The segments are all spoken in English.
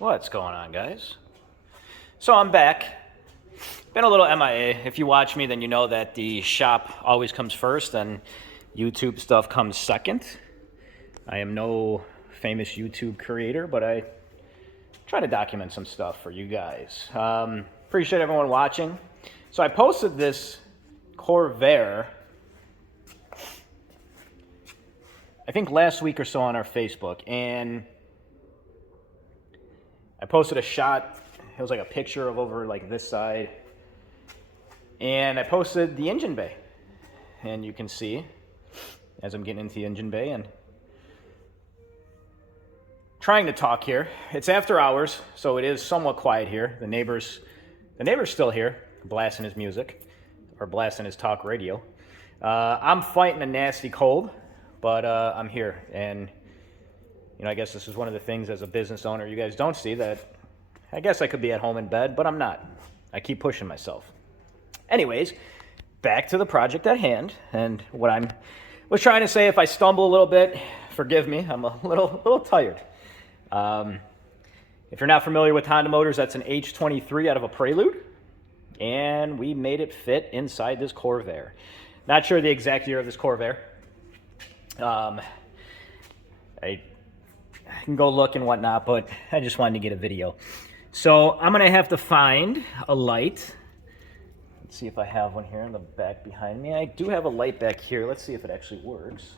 What's going on, guys? So I'm back. Been a little MIA. If you watch me, then you know that the shop always comes first and YouTube stuff comes second. I am no famous YouTube creator, but I try to document some stuff for you guys. Appreciate everyone watching. So I posted this Corvair, I think last week or so, on our Facebook, and I posted a shot. It was like a picture of over like this side, and I posted the engine bay, and you can see as I'm getting into the engine bay and trying to talk here. It's after hours, so it is somewhat quiet here. The neighbor's still here, blasting his music or blasting his talk radio. I'm fighting a nasty cold, but I'm here, and you know, I guess this is one of the things as a business owner you guys don't see, that I guess I could be at home in bed, but I'm not. I keep pushing myself. Anyways, back to the project at hand, and what I was trying to say. If I stumble a little bit, forgive me. I'm a little tired. If you're not familiar with Honda motors, that's an H23 out of a Prelude, and we made it fit inside this Corvair. Not sure the exact year of this Corvair. I can go look and whatnot, but I just wanted to get a video. So I'm gonna have to find a light. Let's see if I have one here in the back behind me. I do have a light back here. Let's see if it actually works.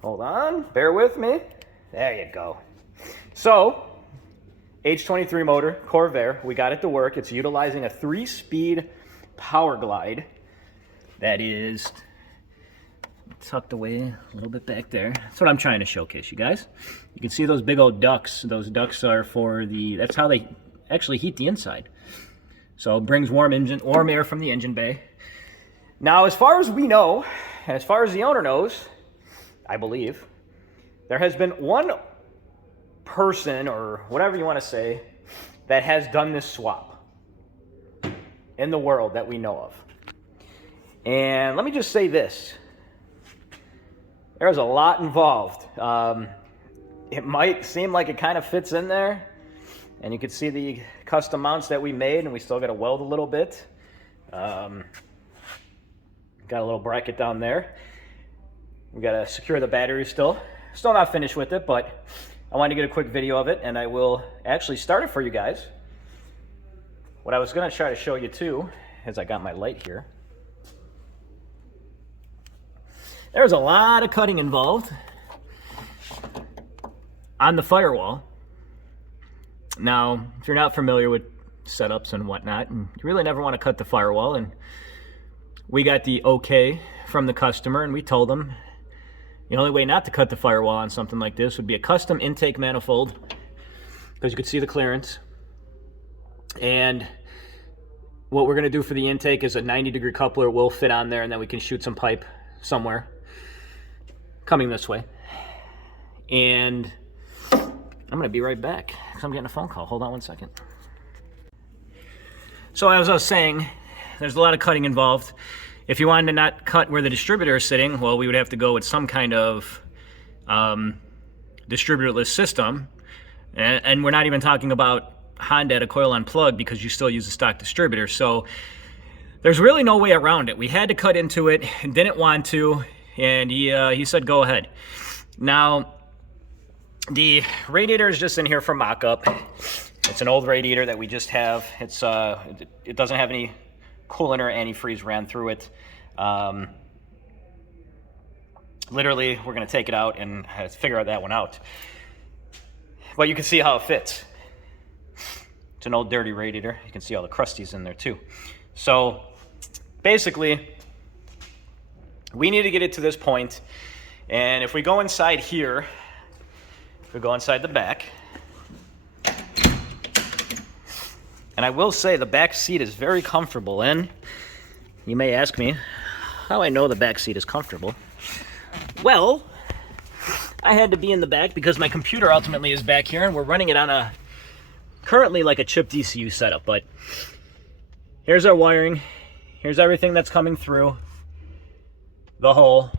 Hold on, bear with me. There you go. So, H23 motor, Corvair, we got it to work. It's utilizing a 3-speed power glide that is tucked away a little bit back there. That's what I'm trying to showcase, you guys. You can see those big old ducts. Those ducts are for that's how they actually heat the inside. So it brings warm air from the engine bay. Now, as far as we know, and as far as the owner knows, I believe, there has been one person, or whatever you want to say, that has done this swap in the world that we know of. And let me just say this. There's a lot involved. It might seem like it kind of fits in there, and you can see the custom mounts that we made, and we still got to weld a little bit. Got a little bracket down there. We got to secure the battery still. Still not finished with it, but I wanted to get a quick video of it, and I will actually start it for you guys. What I was going to try to show you too, is I got my light here. There's a lot of cutting involved on the firewall. Now, if you're not familiar with setups and whatnot, and you really never want to cut the firewall, and we got the okay from the customer, and we told them the only way not to cut the firewall on something like this would be a custom intake manifold, because you could see the clearance. And what we're going to do for the intake is a 90-degree coupler will fit on there, and then we can shoot some pipe somewhere coming this way. And I'm going to be right back because I'm getting a phone call. Hold on one second. So as I was saying, there's a lot of cutting involved. If you wanted to not cut where the distributor is sitting, well, we would have to go with some kind of distributorless system. And we're not even talking about Honda at a coil on plug, because you still use a stock distributor. So there's really no way around it. We had to cut into it and didn't want to, and he said go ahead. Now, the radiator is just in here for mock-up. It's an old radiator that we just have. It doesn't have any coolant or antifreeze ran through it. Literally, we're going to take it out and figure that one out. But you can see how it fits. It's an old dirty radiator. You can see all the crusties in there too. So basically, we need to get it to this point. And if we go inside here, we go inside the back. And I will say the back seat is very comfortable. And you may ask me how I know the back seat is comfortable. Well, I had to be in the back because my computer ultimately is back here, and we're running it on currently like a chip DCU setup. But here's our wiring. Here's everything that's coming through the hole.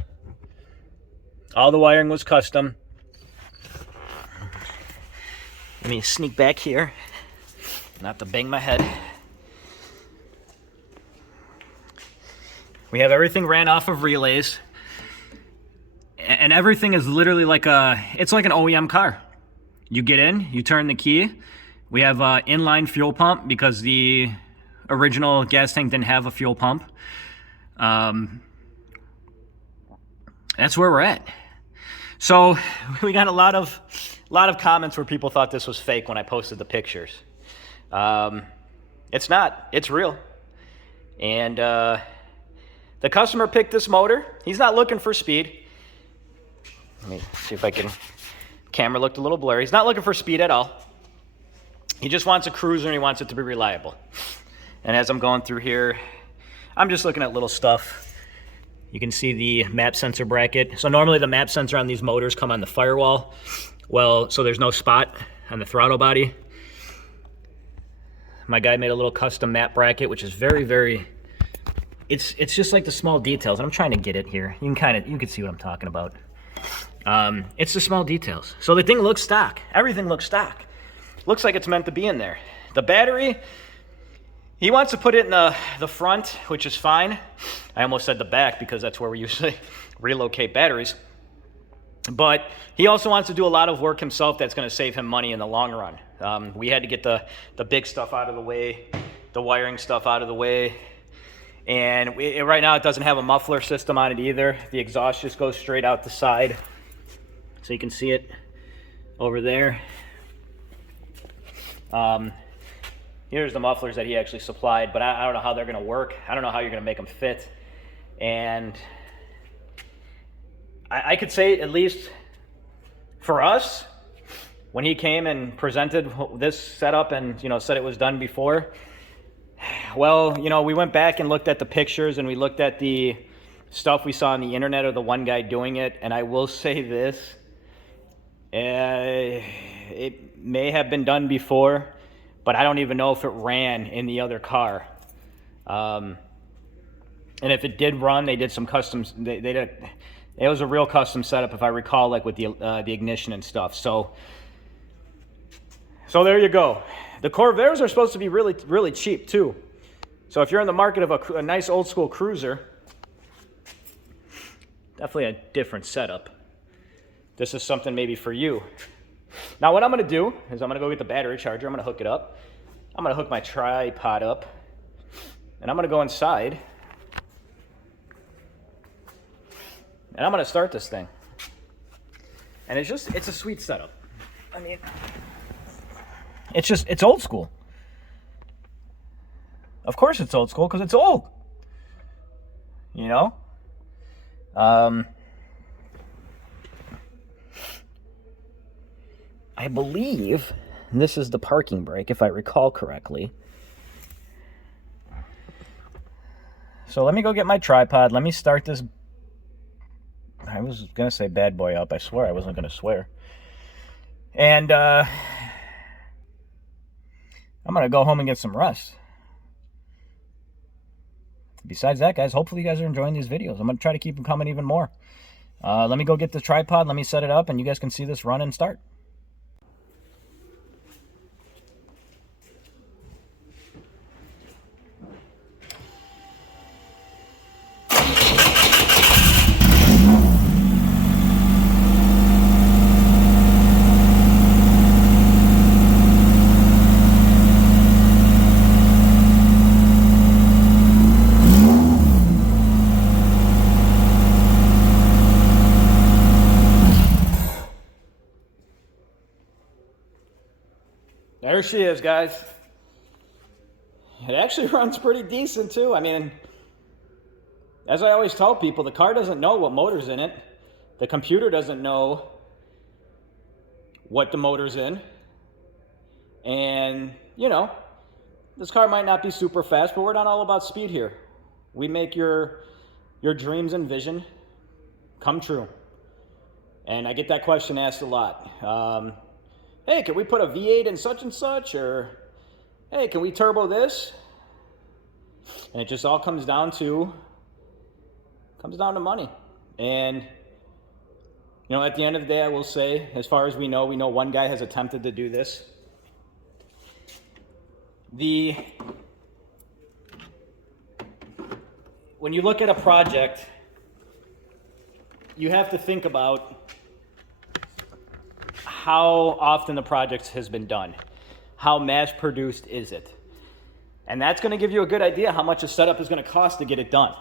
All the wiring was custom. Let me sneak back here, not to bang my head. We have everything ran off of relays, and everything is literally like it's like an OEM car. You get in, you turn the key. We have an inline fuel pump because the original gas tank didn't have a fuel pump. That's where we're at. So we got a lot of comments where people thought this was fake when I posted the pictures. It's not. It's real. And the customer picked this motor. He's not looking for speed. Let me see if I can. Camera looked a little blurry. He's not looking for speed at all. He just wants a cruiser and he wants it to be reliable. And as I'm going through here, I'm just looking at little stuff. You can see the map sensor bracket. So normally the map sensor on these motors come on the firewall. Well, so there's no spot on the throttle body. My guy made a little custom map bracket, which is very, it's just like the small details. And I'm trying to get it here. You can see what I'm talking about. It's the small details. So the thing looks stock. Everything looks stock. Looks like it's meant to be in there. The battery, he wants to put it in the front, which is fine. I almost said the back because that's where we usually relocate batteries. But he also wants to do a lot of work himself that's going to save him money in the long run. We had to get the big stuff out of the way, the wiring stuff out of the way. And right now it doesn't have a muffler system on it either. The exhaust just goes straight out the side. So you can see it over there. Here's the mufflers that he actually supplied, but I don't know how they're going to work. I don't know how you're going to make them fit. And I could say, at least for us, when he came and presented this setup and, said it was done before, well, we went back and looked at the pictures and we looked at the stuff we saw on the internet of the one guy doing it. And I will say this, it may have been done before, but I don't even know if it ran in the other car. And if it did run, they did some customs. It was a real custom setup, if I recall, like with the ignition and stuff. So there you go. The Corvairs are supposed to be really cheap too. So if you're in the market of a nice old school cruiser, definitely a different setup. This is something maybe for you. Now what I'm going to do is I'm going to go get the battery charger. I'm going to hook it up. I'm going to hook my tripod up. And I'm going to go inside. And I'm going to start this thing. And it's a sweet setup. I mean, it's old school. Of course it's old school because it's old. I believe this is the parking brake, if I recall correctly. So let me go get my tripod. Let me start this. I was going to say bad boy up. I swear I wasn't going to swear. And I'm going to go home and get some rest. Besides that, guys, hopefully you guys are enjoying these videos. I'm going to try to keep them coming even more. Let me go get the tripod. Let me set it up, and you guys can see this run and start. There she is, guys. It actually runs pretty decent, too. I mean, as I always tell people, the car doesn't know what motor's in it. The computer doesn't know what the motor's in. And, this car might not be super fast, but we're not all about speed here. We make your dreams and vision come true. And I get that question asked a lot. Hey, can we put a V8 in such and such? Or, hey, can we turbo this? And it just all comes down to money. And You know, at the end of the day, I will say, as far as we know one guy has attempted to do this. When you look at a project, you have to think about how often the project has been done. How mass produced is it? And that's going to give you a good idea how much a setup is going to cost to get it done.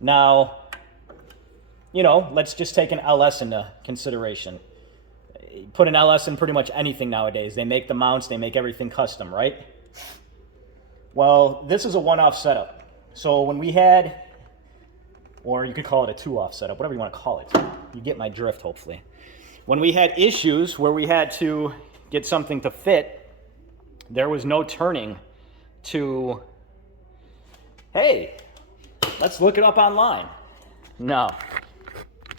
Now, you know, let's just take an LS into consideration. Put an LS in pretty much anything nowadays. They make the mounts, they make everything custom, right? Well, this is a one-off setup. So when we had, or you could call it a two-off setup, whatever you want to call it. You get my drift, hopefully. When we had issues where we had to get something to fit, there was no turning to, hey, let's look it up online. No.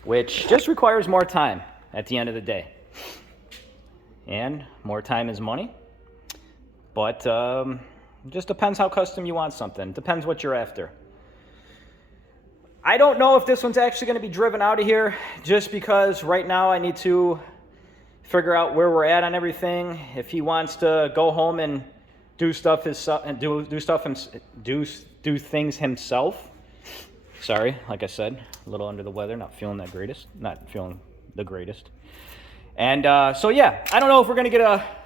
Which just requires more time at the end of the day. And more time is money. But it just depends how custom you want something. Depends what you're after. I don't know if this one's actually going to be driven out of here, just because right now I need to figure out where we're at on everything. If he wants to go home and do stuff do things himself. Sorry, like I said, a little under the weather, not feeling the greatest. And so yeah, I don't know if we're gonna get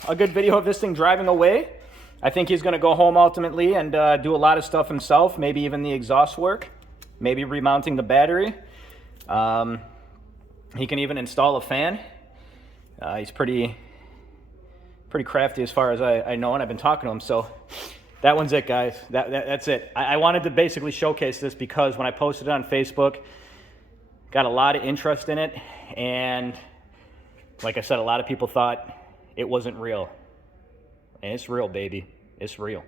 a good video of this thing driving away. I think he's gonna go home ultimately and do a lot of stuff himself, maybe even the exhaust work, maybe remounting the battery. He can even install a fan. He's pretty crafty as far as I know, and I've been talking to him. So that one's it, guys. That's it. I wanted to basically showcase this because when I posted it on Facebook, got a lot of interest in it, and like I said, a lot of people thought it wasn't real. And it's real, baby. It's real.